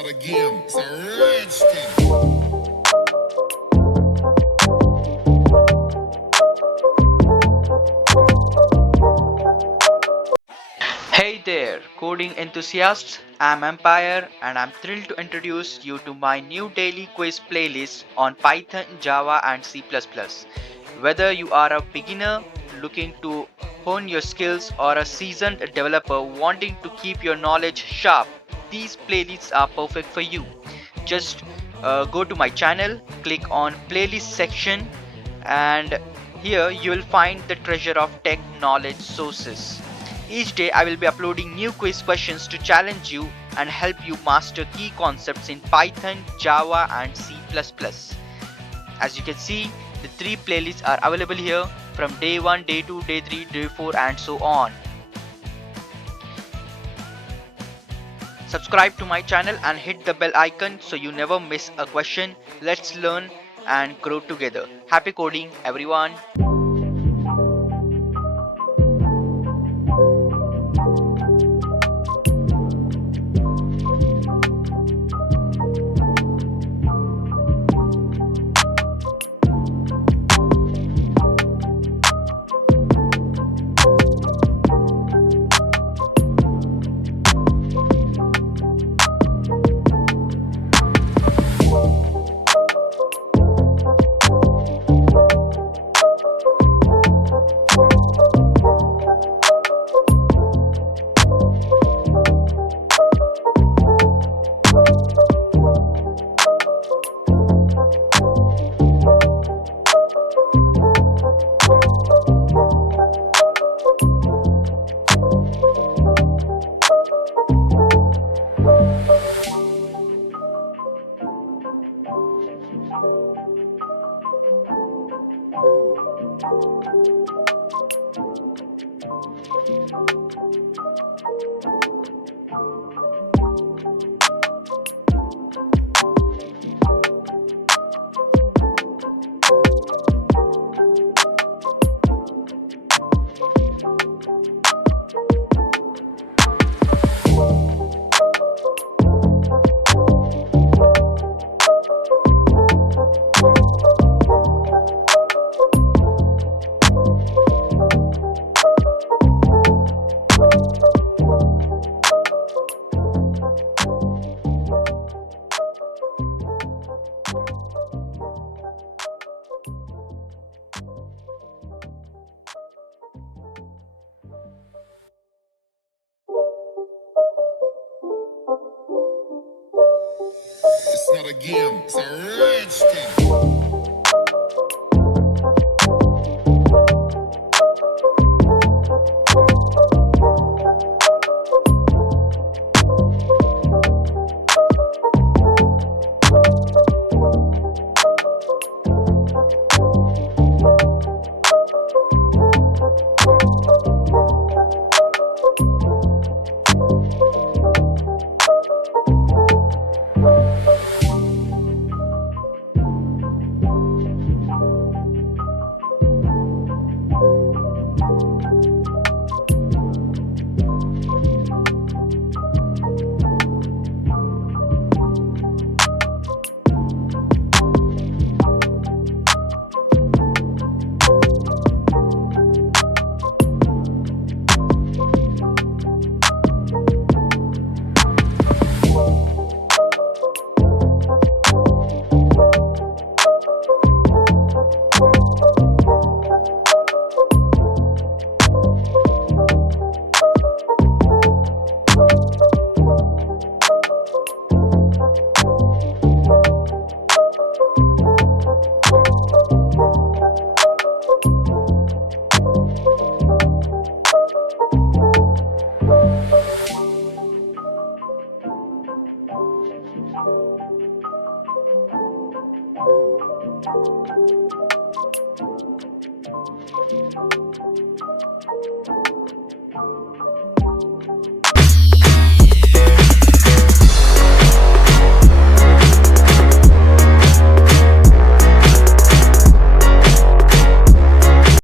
not a game, it's a rich thing. Hey there, coding enthusiasts. I'm Ampire and I'm thrilled to introduce you to my new daily quiz playlist on Python, Java, and C. Whether you are a beginner looking to hone your skills or a seasoned developer wanting to keep your knowledge sharp, these playlists are perfect for you. Just go to my channel, click on playlist section, and here you will find the treasure of tech knowledge sources. Each day I will be uploading new quiz questions to challenge you and help you master key concepts in Python, Java, and C++. As you can see, the three playlists are available here from day 1, day 2, day 3, day 4, and so on. Subscribe to my channel and hit the bell icon so you never miss a question. Let's learn and grow together. Happy coding, everyone. It's not a game, it's a rich thing.